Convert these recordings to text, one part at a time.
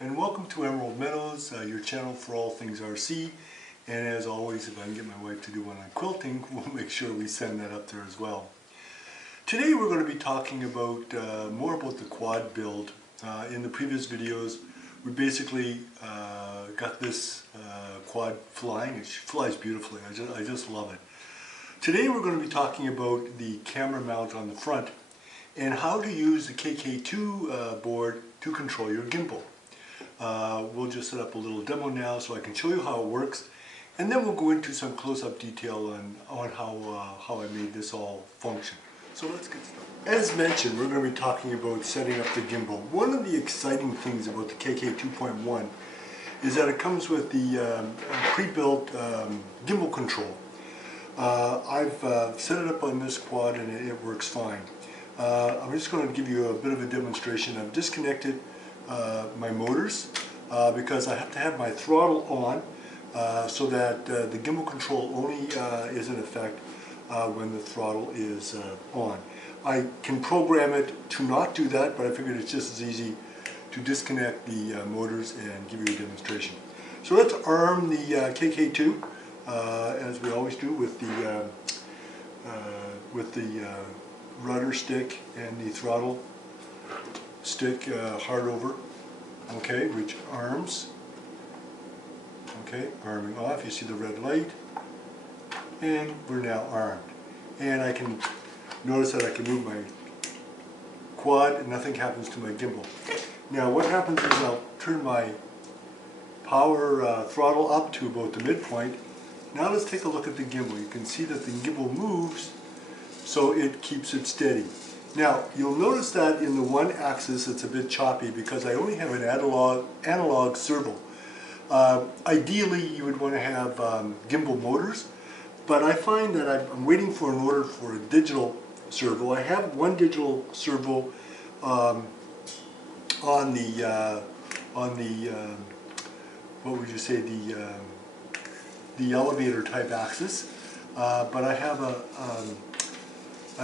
And welcome to Emerald Meadows, your channel for all things RC. And as always, if I can get my wife to do one on quilting, we'll make sure we send that up there as well. Today we're going to be talking about more about the quad build. In the previous videos, we basically got this quad flying. It flies beautifully. I just love it. Today we're going to be talking about the camera mount on the front and how to use the KK2 board to control your gimbal. We'll just set up a little demo now so I can show you how it works, and then we'll go into some close-up detail on how I made this all function. So let's get started. As mentioned, we're going to be talking about setting up the gimbal. One of the exciting things about the KK2.1 is that it comes with the pre-built gimbal control. I've set it up on this quad and it works fine. I'm just going to give you a bit of a demonstration. I've disconnected my motors because I have to have my throttle on so that the gimbal control only is in effect when the throttle is on. I can program it to not do that, but I figured it's just as easy to disconnect the motors and give you a demonstration. So let's arm the KK2 as we always do with the rudder stick and the throttle stick hard over, okay, which arms, okay, arming off. You see the red light, and we're now armed. And I can notice that I can move my quad and nothing happens to my gimbal. Now what happens is I'll turn my power throttle up to about the midpoint. Now let's take a look at the gimbal. You can see that the gimbal moves so it keeps it steady. Now you'll notice that in the one axis it's a bit choppy because I only have an analog servo. Ideally you would want to have gimbal motors, but I find that I'm waiting for an order for a digital servo. I have one digital servo on the what would you say, the elevator type axis, but I have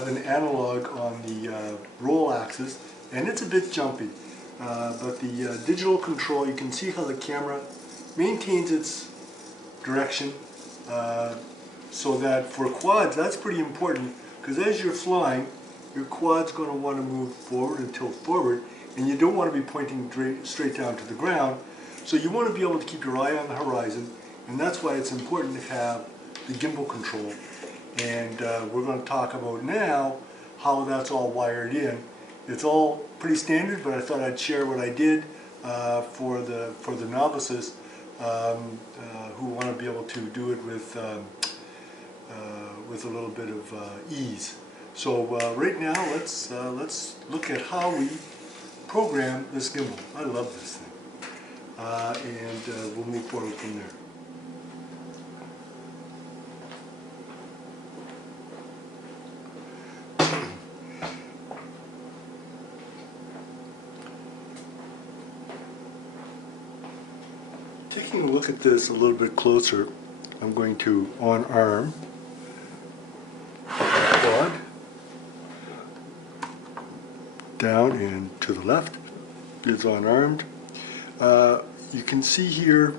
an analog on the roll axis, and it's a bit jumpy. But the digital control, you can see how the camera maintains its direction, so that for quads that's pretty important, because as you're flying, your quad's going to want to move forward and tilt forward, and you don't want to be pointing straight down to the ground. So you want to be able to keep your eye on the horizon, and that's why it's important to have the gimbal control. And we're going to talk about now how that's all wired in. It's all pretty standard, but I thought I'd share what I did for the novices who want to be able to do it with a little bit of ease. So right now let's look at how we program this gimbal. I love this thing, and we'll move forward from there. Taking a look at this a little bit closer, I'm going to on-arm the quad, down and to the left is on-armed. You can see here,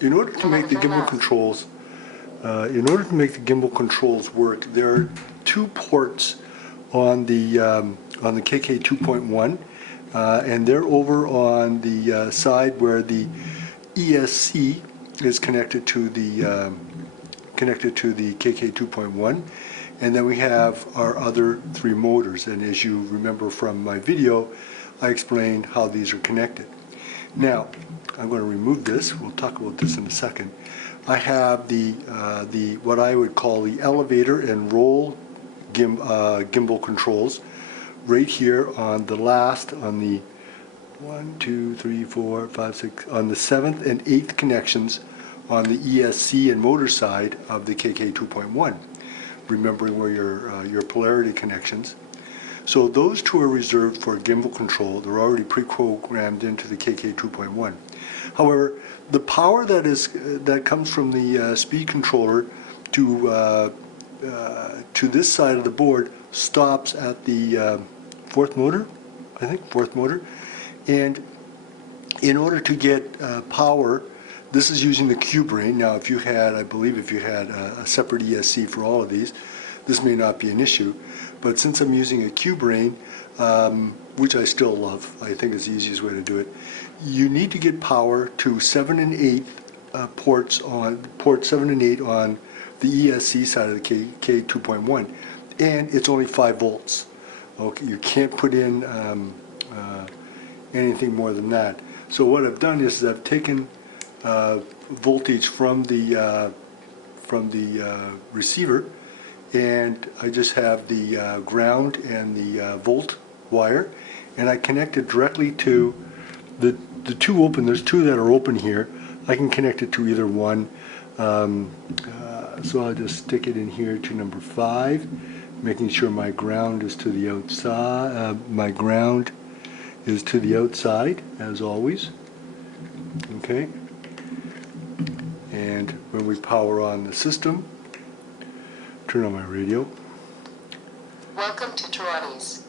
in order to make the gimbal controls, work, there are two ports on the KK2.1. And they're over on the side where the ESC is connected to the KK2.1, and then we have our other three motors. And as you remember from my video, I explained how these are connected. Now I'm going to remove this. We'll talk about this in a second. I have the what I would call the elevator and roll gimbal controls right here on the last, on the 1, 2, 3, 4, 5, 6, on the 7th and 8th connections on the ESC and motor side of the KK2.1, remembering where your polarity connections. So those two are reserved for gimbal control. They're already pre-programmed into the KK2.1. However, the power that comes from the speed controller to this side of the board stops at the fourth motor, and in order to get power, this is using the Q-brain. Now, if you had, I believe if you had a separate ESC for all of these, this may not be an issue. But since I'm using a Q-brain, which I still love, I think is the easiest way to do it, you need to get power to 7 and 8 ports on port 7 and 8 on the ESC side of the KK2.1, and it's only 5 volts. Okay, you can't put in anything more than that. So what I've done is I've taken voltage from the receiver, and I just have the ground and the volt wire, and I connect it directly to the two open. There's two that are open here. I can connect it to either one. So I'll just stick it in here to number 5, making sure my ground is to the outside. My ground is to the outside, as always. Okay. And when we power on the system, turn on my radio. Welcome to Toronto's.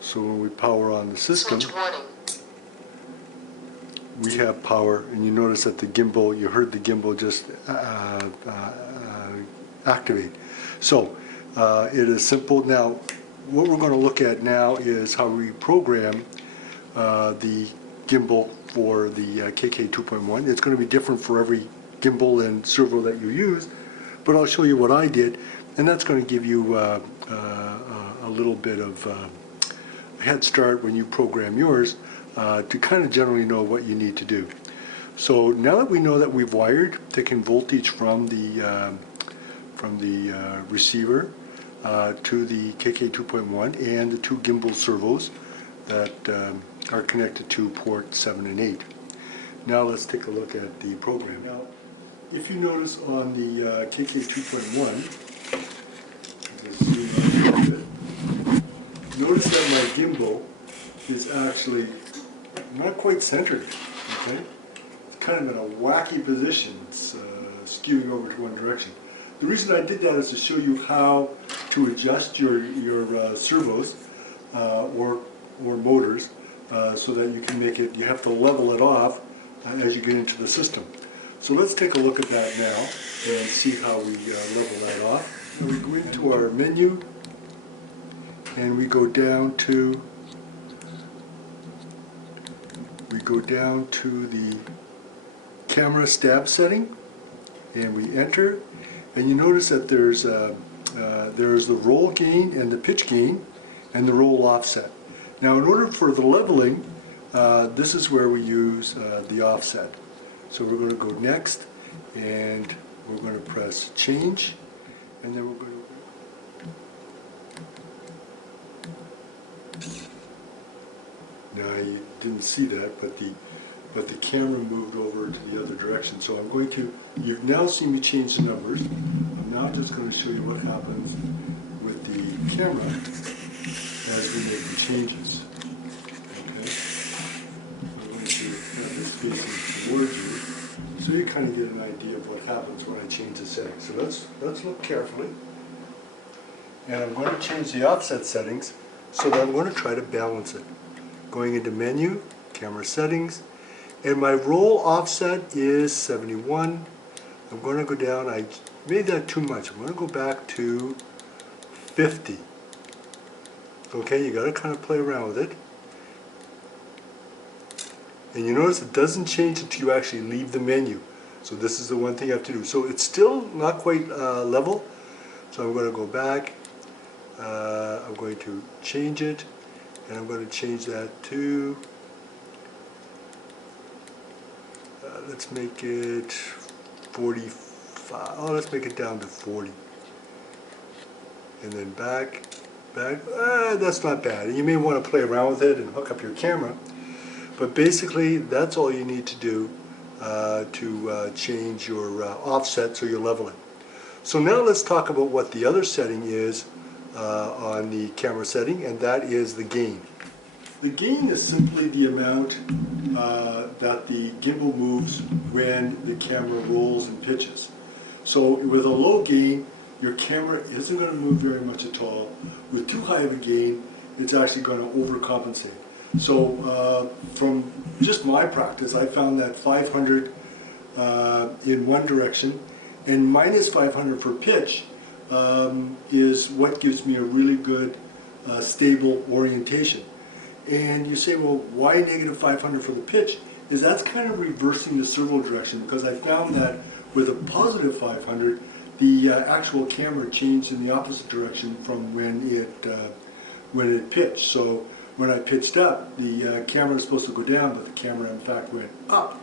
So when we power on the system, Switch warning. we have power, and you notice that the gimbal, you heard the gimbal just activate. So it is simple. Now, what we're going to look at now is how we program the gimbal for the KK2.1. It's going to be different for every gimbal and servo that you use, but I'll show you what I did, and that's going to give you a little bit of a head start when you program yours to kind of generally know what you need to do. So now that we know that we've wired, taken voltage from the receiver to the KK2.1 and the 2 gimbal servos that are connected to port 7 and 8. Now let's take a look at the program. Now, if you notice on the KK2.1, notice that my gimbal is actually not quite centered. Okay, it's kind of in a wacky position. It's skewing over to one direction. The reason I did that is to show you how to adjust your servos or motors so that you can make it. You have to level it off as you get into the system. So let's take a look at that now and see how we level that off. Now we go into our menu and we go down to the camera stab setting, and we enter, and you notice that there's the roll gain and the pitch gain and the roll offset. Now in order for the leveling, this is where we use the offset. So we're going to go next, and we're going to press change, and then we're going to now you didn't see that, but the camera moved over to the other direction. So I'm going to, you've now seen me change the numbers. I'm now just going to show you what happens with the camera as we make the changes. Okay? I'm going to have this facing towards you, so you kind of get an idea of what happens when I change the settings. So let's look carefully. And I'm going to change the offset settings so that I'm going to try to balance it. Going into menu, camera settings, and my roll offset is 71. I'm going to go down, I made that too much. I'm going to go back to 50. Okay, you got to kind of play around with it. And you notice it doesn't change until you actually leave the menu. So this is the one thing you have to do. So it's still not quite level. So I'm going to go back. I'm going to change it. And I'm going to change that to, let's make it 45. Oh, let's make it down to 40. And then back. That's not bad. And you may want to play around with it and hook up your camera. But basically, that's all you need to do to change your offset so you're leveling. So now let's talk about what the other setting is on the camera setting, and that is the gain. The gain is simply the amount that the gimbal moves when the camera rolls and pitches. So with a low gain, your camera isn't going to move very much at all. With too high of a gain, it's actually going to overcompensate. So from just my practice, I found that 500 in one direction and minus 500 for pitch is what gives me a really good stable orientation. And you say, well, why negative 500 for the pitch? Is that's kind of reversing the servo direction, because I found that with a positive 500, the actual camera changed in the opposite direction from when it pitched. So when I pitched up, the camera was supposed to go down, but the camera in fact went up.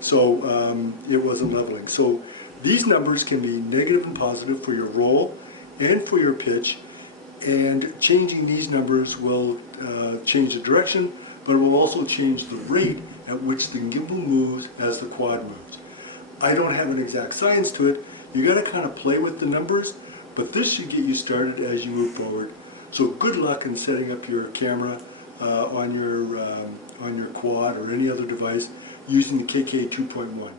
So it wasn't leveling. So these numbers can be negative and positive for your roll and for your pitch, and changing these numbers will change the direction, but it will also change the rate at which the gimbal moves as the quad moves. I don't have an exact science to it. You got to kind of play with the numbers, but this should get you started as you move forward. So good luck in setting up your camera on your quad or any other device using the KK2.1.